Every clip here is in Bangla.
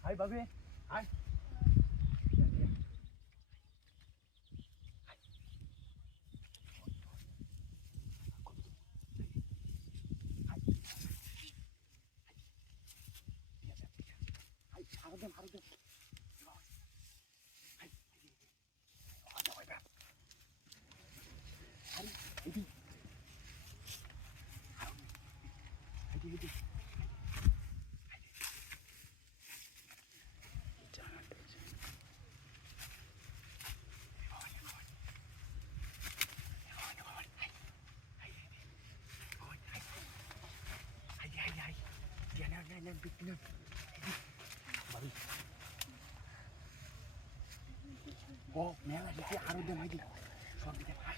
Hai babe, hai. Oh, মেলা দিকে আরো দেন আইদি সব দিকে ভাই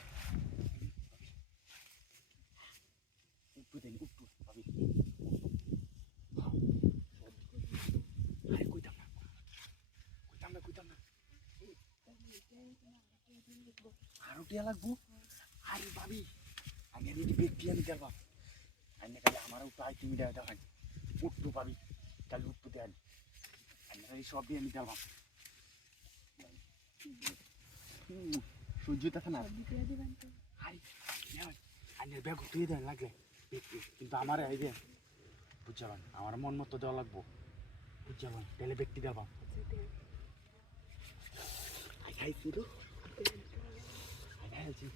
উপু দেন উপু ভাবি আরে কইতাম না আরো টিয়া লাগবো আরে ভাবি আমি এদিকে ব্যক্তি আমি দেব আমি কালে আমার উপর আই তুমি দেওয়া দেখান উপু ভাবি তাহলে উপু দেন আমি এই সব দিয়ে আমি দেব সহ্য থাকে না আইনের ব্যাগ তুই দেন লাগে কিন্তু আমার এই যে বুঝছেন আমার মন মতো দেওয়া লাগবো বুঝছেন তাহলে ব্যক্তি দেবা খাইছি তো খাইছি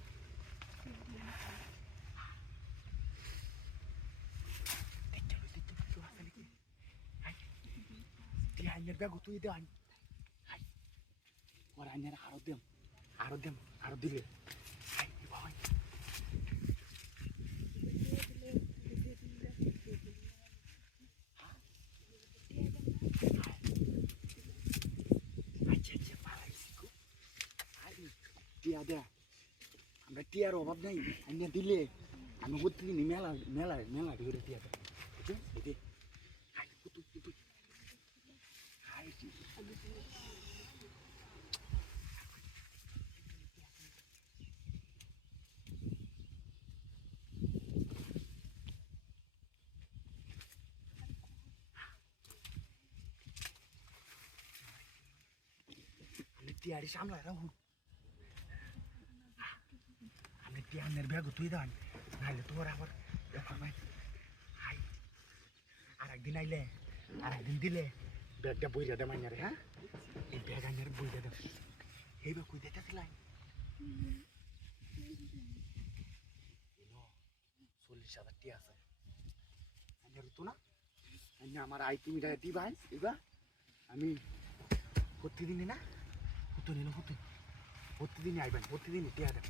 আইনের ব্যাগ তুই দেন ওর আইনের আরো দিলে টিয়া দেয়া আমরা টিয়ার অভাব নাই আইনা দিলে আমি প্রতিদিন মেলা ধরে টিয়া দেয় বুঝছেন এতে টিয়ারি সামলায় রাখুন আমি টিয়ানের ব্যাগ তুই দেন নাহলে তোর আবার ব্যাপার নাই হাই আর একদিন আইলে আর একদিন দিলে ব্যাগটা বইরা দে মাইনারে হ্যাঁ এই ব্যাগ আইনারে বইরা দে এই ব্যাগ কই দিতে লাই 40,000 টিয়া আছে আইনারে তো না আইনা আমার আইটি মিটা দিবাই এবার আমি প্রতিদিনই না প্রতিদিনই আইবেন প্রতিদিনই টিয়া দেন